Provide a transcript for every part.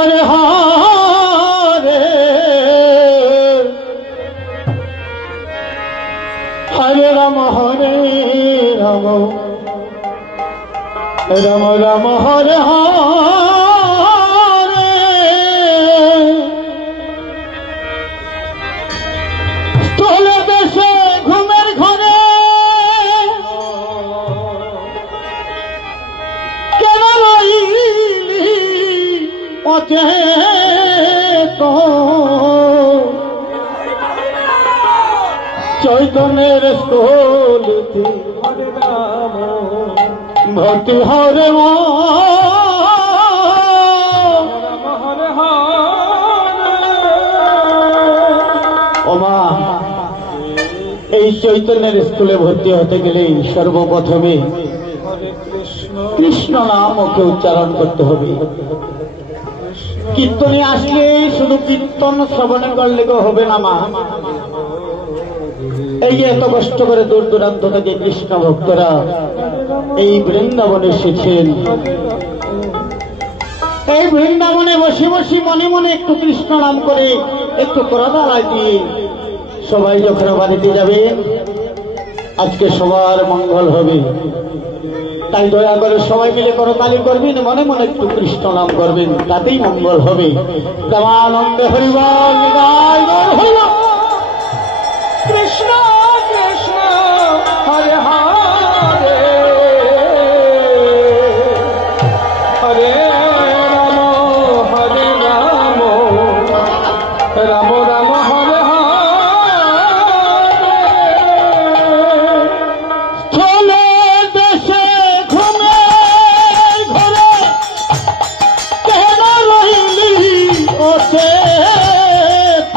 हरे हरे हरे राम राम राम हरे हरे স্থলে দেশে ঘুমের ঘরে কেন রইলি অচেত চৈতন্যের স্থলিতে ভক্তি হরে ওমা এই চৈতন্যের স্কুলে ভর্তি হতে গেলে সর্বপ্রথমে কৃষ্ণ নামকে উচ্চারণ করতে হবে। কীর্তনে আসলে শুধু কীর্তন শ্রবণ করলে হবে না মা। এই যে এত কষ্ট করে দূর দূরান্ত থেকে কৃষ্ণ ভক্তরা এই বৃন্দাবনে এসেছেন, এই বৃন্দাবনে বসে বসে মনে মনে একটু কৃষ্ণ নাম করে একটু করতালা দিয়ে সবাই যখন বাড়িতে যাবেন আজকে সবার মঙ্গল হবে। তাই দয়া করে সবাই মিলে করতালি করবেন, মনে মনে একটু কৃষ্ণ নাম করবেন, তাতেই মঙ্গল হবে। প্রেমানন্দে হরিবল নিতাই গৌর হরিবল। কৃষ্ণ কৃষ্ণ হরে হরে হরে রাম রাম রাম হরে হরে স্থলে দেশে ঘুমে ঘরে কেন রইলি অচেত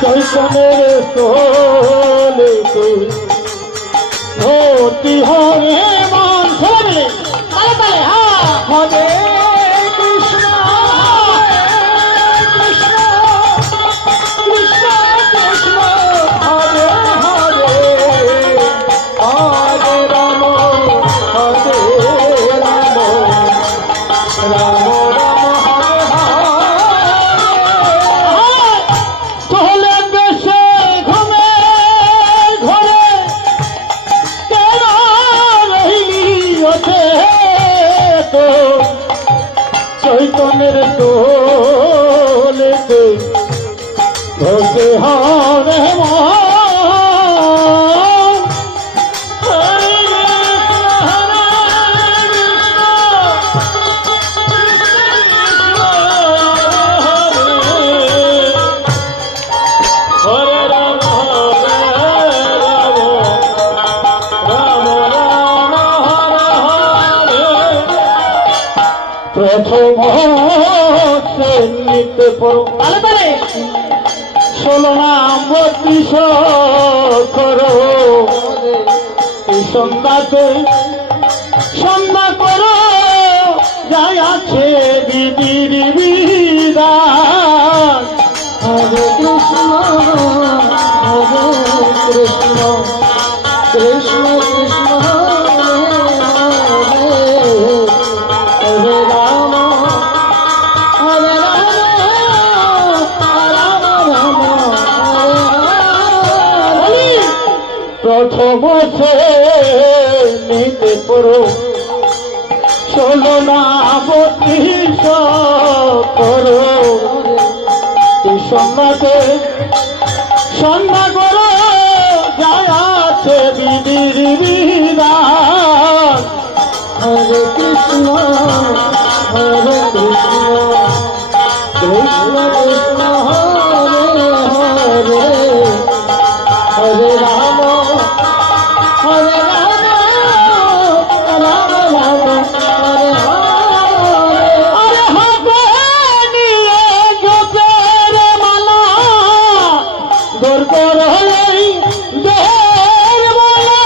চৈতন্যের স্থলিতে ভক্তি হরে মন সবাই তালে তালে হরে কৃষ্ণ কৃষ্ণ কৃষ্ণ কৃষ্ণ হরে হরে হরে রাম রাম চৈতন্যের দোলেতে ভক্তি হরে প্রথম নিতে পড়ো তালে তালে 16 নাম 32 করো সন্ধ্যাতে সন্ধ্যা করো যাই আছে বিধির বিধান। হরে কৃষ্ণ কৃষ্ণ কৃষ্ণ কৃষ্ণ হরে রাম হরে রাম রাম হরে প্রথম সে নিতে পড়ো 16 নাম 32 করো সন্ধ্যাতে সন্ধ্যা করো যায় আছে বিধির বিধান। হরে কৃষ্ণ কৃষ্ণ কৃষ্ণ হরে হরে হরে রাম হরে রাম রাম রাম হরে হরে। আরে হাতে নিয়ে জপের মালা দূর করো এই দেহের মালা।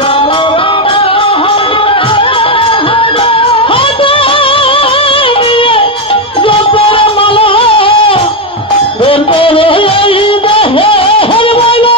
রাম রাম হাতে নিয়ে জপের মালা দূর করো এই দেহের মালা।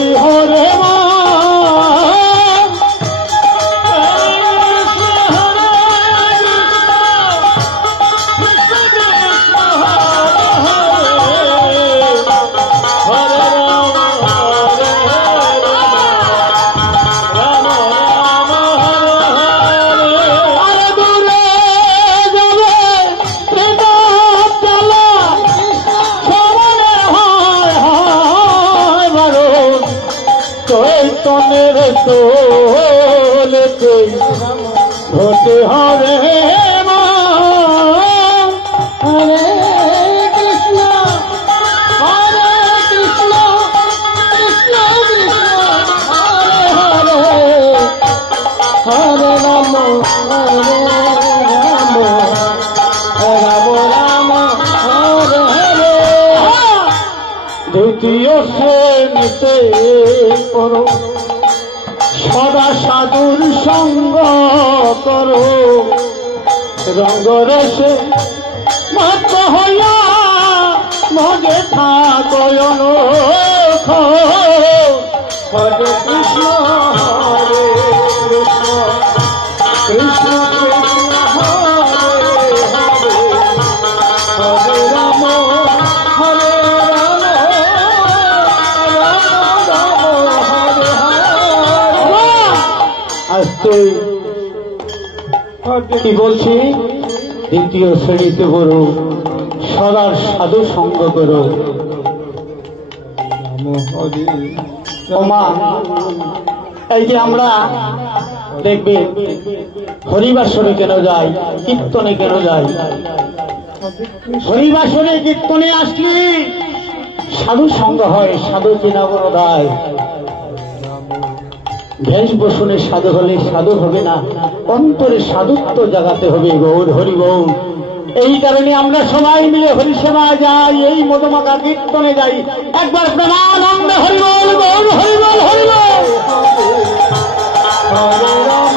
ভর্তি হরে মা চৈতন্যের দোলেতে হতে হরে মা হরে কৃষ্ণ কৃষ্ণ কৃষ্ণ হরে হরে হরে রাম রাম রাম রাম হরে হরে দ্বিতীয় শ্রেণীতে করো সদা সাধুর সঙ্গ করো রঙ্গরসে মত হইয়া মগে থাকয়ন হরে কৃষ্ণ হরে কৃষ্ণ কৃষ্ণ কৃষ্ণ হরে হরে হরে রাম হরে রাম কি বলছি দ্বিতীয় শ্রেণীতে পড়ো সদার সাধু সঙ্গ করো ওমা এই যে আমরা দেখবে হরিবাসরে কেন যাই কীর্তনে কেন যাই হরিবাসরে কীর্তনে আসলে সাধু সঙ্গ হয় সাধু চেনা বড় দায় ভেষ বসনে সাধু হলে সাধু হবে না অন্তরে সাধুত্ব জাগাতে হবে গৌর হরি গৌর এই কারণে আমরা সবাই মিলে হরিসেবা যাই এই মধুমাখা কীর্তনে যাই একবার প্রেমানন্দে হরি বল গৌর হরি বল হরি বল হরে রাম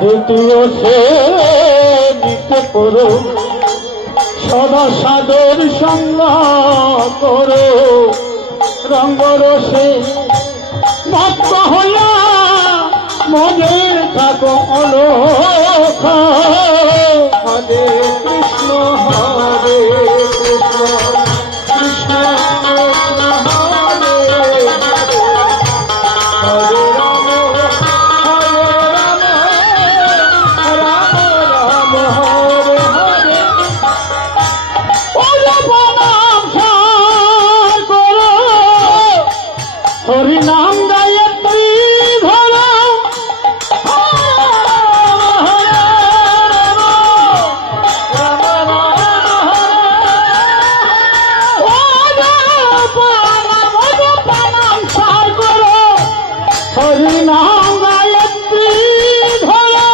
দ্বিতীয় শ্রেণীতে পড়ো সদা সাধুর সঙ্গ করো রঙ্গরসে মত্ত হইয়া মনে থাকো অলোক হরে কৃষ্ণ হরে কৃষ্ণ কৃষ্ণ কৃষ্ণ হরে হরে রাম হরে রাম রাম রাম হরে হরে হরি নাম গায়ত্রী ধরো হরি নাম গায়ত্রী ধরো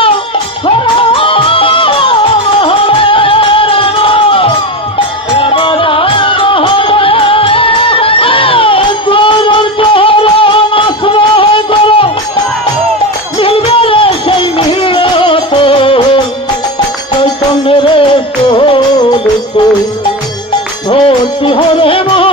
ভর্তি হরে মা